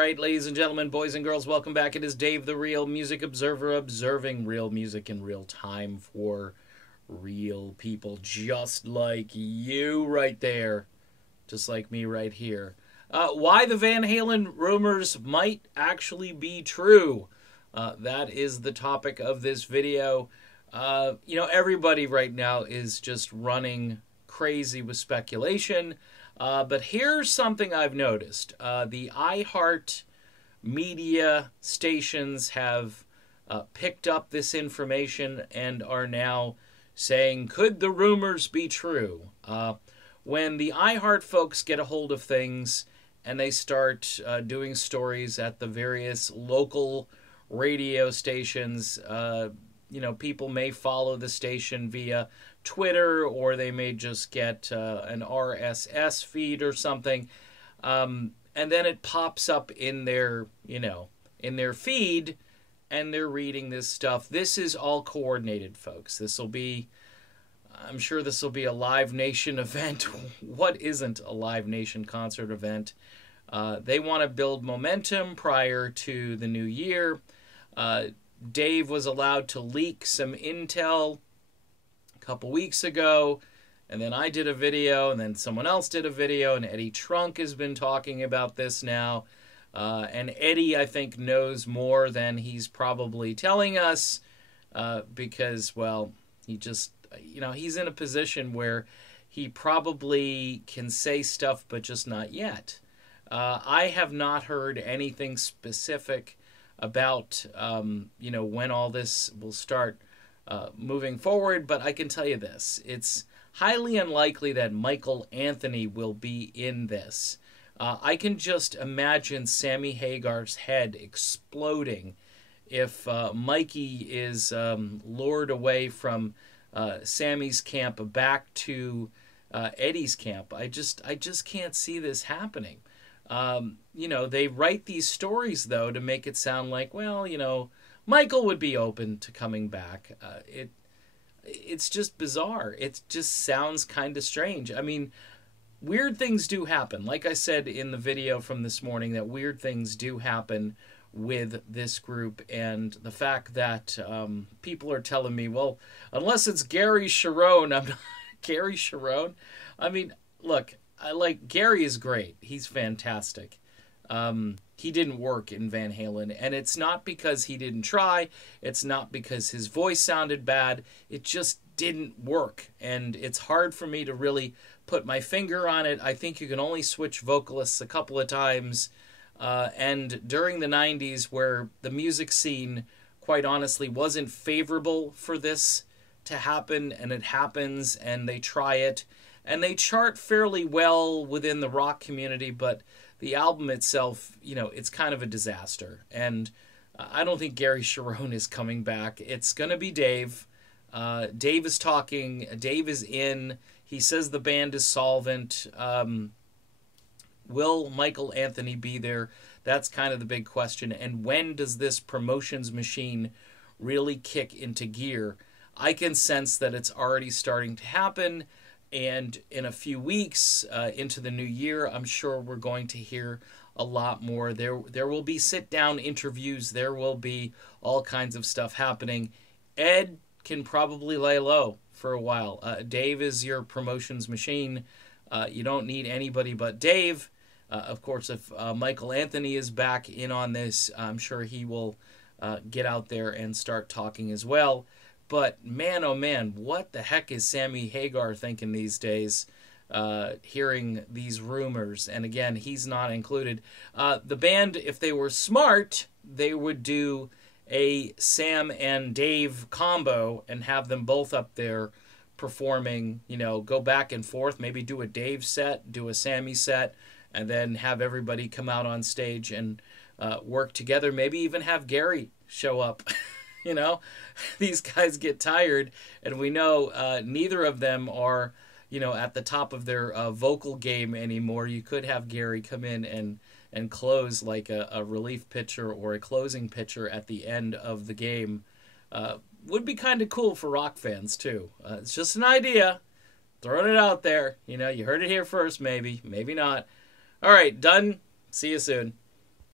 right, ladies and gentlemen, boys and girls, welcome back. It is Dave, the Real Music Observer, observing real music in real time for real people, just like you right there, just like me right here. Why the Van Halen rumors might actually be true. That is the topic of this video. Everybody right now is just running crazy with speculation. But here's something I've noticed. The iHeart media stations have picked up this information and are now saying, could the rumors be true? When the iHeart folks get a hold of things and they start doing stories at the various local radio stations, people may follow the station via Twitter, or they may just get an RSS feed or something, and then it pops up in their feed, and they're reading this stuff. This is all coordinated, folks. I'm sure this will be a Live Nation event. What isn't a Live Nation concert event? They want to build momentum prior to the new year. Dave was allowed to leak some intel couple weeks ago, and then I did a video, and then someone else did a video, and Eddie Trunk has been talking about this now, and Eddie, I think, knows more than he's probably telling us, because, well, he's in a position where he probably can say stuff, but just not yet. I have not heard anything specific about, when all this will start moving forward, but I can tell you this. It's highly unlikely that Michael Anthony will be in this. I can just imagine Sammy Hagar's head exploding if Mikey is lured away from Sammy's camp back to Eddie's camp. I just can't see this happening. They write these stories, though, to make it sound like, well, Michael would be open to coming back. It's just bizarre. It just sounds kind of strange. I mean, weird things do happen. Like I said in the video from this morning, that weird things do happen with this group, and the fact that people are telling me, well, unless it's Gary Sharon, I'm not Gary Sharon. I mean, look, Gary is great. He's fantastic. He didn't work in Van Halen, and it's not because he didn't try. It's not because his voice sounded bad. It just didn't work, and it's hard for me to really put my finger on it. I think you can only switch vocalists a couple of times, and during the 90s, where the music scene, quite honestly, wasn't favorable for this to happen, and it happens, and they try it, and they chart fairly well within the rock community, but the album itself, it's kind of a disaster. And I don't think Gary Sharon is coming back. It's going to be Dave. Dave is talking. Dave is in. He says the band is solvent. Will Michael Anthony be there? That's kind of the big question. And when does this promotions machine really kick into gear? I can sense that it's already starting to happen. And in a few weeks into the new year, I'm sure we're going to hear a lot more. There will be sit-down interviews. There will be all kinds of stuff happening. Ed can probably lay low for a while. Dave is your promotions machine. You don't need anybody but Dave. Of course, if Michael Anthony is back in on this, I'm sure he will get out there and start talking as well. But man, oh man, what the heck is Sammy Hagar thinking these days, hearing these rumors? And again, he's not included. The band, if they were smart, they would do a Sam and Dave combo and have them both up there performing, go back and forth, maybe do a Dave set, do a Sammy set, and then have everybody come out on stage and work together. Maybe even have Gary show up. These guys get tired, and we know neither of them are, at the top of their vocal game anymore. You could have Gary come in and close like a relief pitcher or a closing pitcher at the end of the game. Would be kind of cool for rock fans, too. It's just an idea. Throwing it out there. You heard it here first, maybe. Maybe not. All right, done. See you soon.